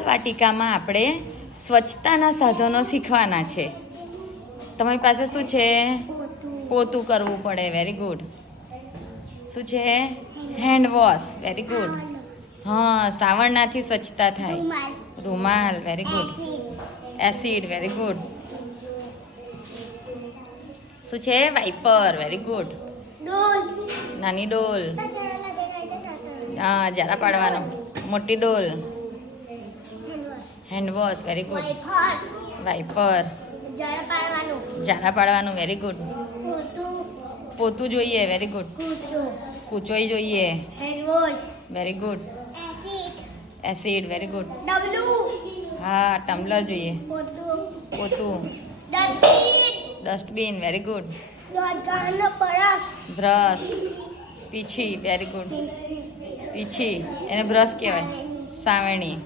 બાલવાટિકામાં આપણે સ્વચ્છતાના સાધનો શીખવાના છે. તમારી પાસે શું છે? પોતું કરવું પડે. Very good. શું છે? Hand wash. Very good. હા, સાવરણાથી સ્વચ્છતા થાય. રૂમાલ. Very good. Acid. Very good. શું છે? વાઇપર. Very good. નાની ડોલ. હા, ઝાડા પાડવાનો. મોટી ડોલ. Hand wash. Very good. Wiper. ઝાડા પાડવાનું. Very good. પોતું જોઈએ. Very good. કૂચોઈ જોઈએ. Very good. Acid. Very good. હા, ટમ્બલર જોઈએ. પોતું. ડસ્ટબિન. Very good. બ્રશ. પીછી. Very good. પીછી એને બ્રશ કહેવાય. સાવરણી.